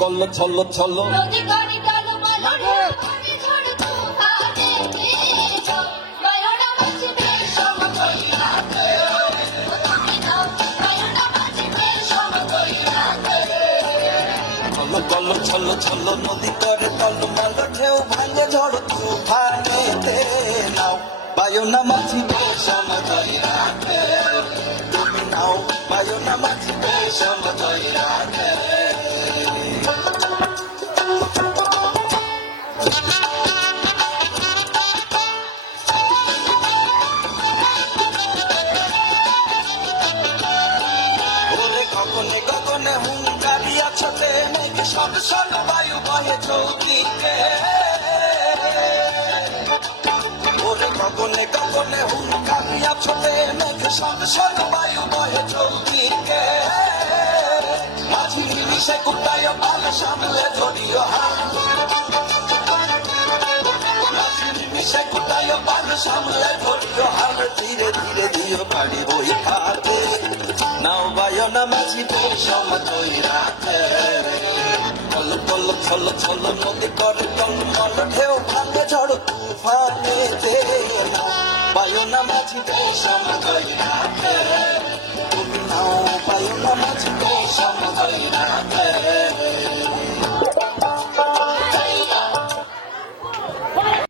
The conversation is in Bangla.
কল্ল ছল্ল ছল্ল নদী করে টলমল ভাঙে ঝড় তুফানে ভেজো বয়না মাঝি বেশম কইরা গে তুমি নাও বয়না মাঝি বেশম কইরা গে কল্ল কল্ল ছল্ল ছল্ল নদী করে টলমল ঢেউ ভাঙে ঝড় তুফানেতে নাও বায়না মাঝি বেশম কইরা গে তুমি নাও বায়না মাঝি বেশম কইরা গে গগনে গগনে হুঙ্কারিয়া ছতে মেঘ সব সব বায়ু বহে চৌকিতে ওরে গগনে গগনে হুঙ্কারিয়া ছতে মেঘ সব সব বায়ু বহে চৌকিতে মাঝি মিশে কুটায় পাল সামলে ধরিও হাত মাঝি মিশে কুটায় পাল সামলে ধরিও হাত ধীরে ধীরে দিও বাড়ি বই খাতে নাও বায়না মাঝি বেশম কইরা গে কল্ল কল্ল ছল্ল ছল্ল নদী করে টলমল ঢেউ ভাঙে ঝড় তুফানেতে নাও বায়না মাঝি বেশম কইরা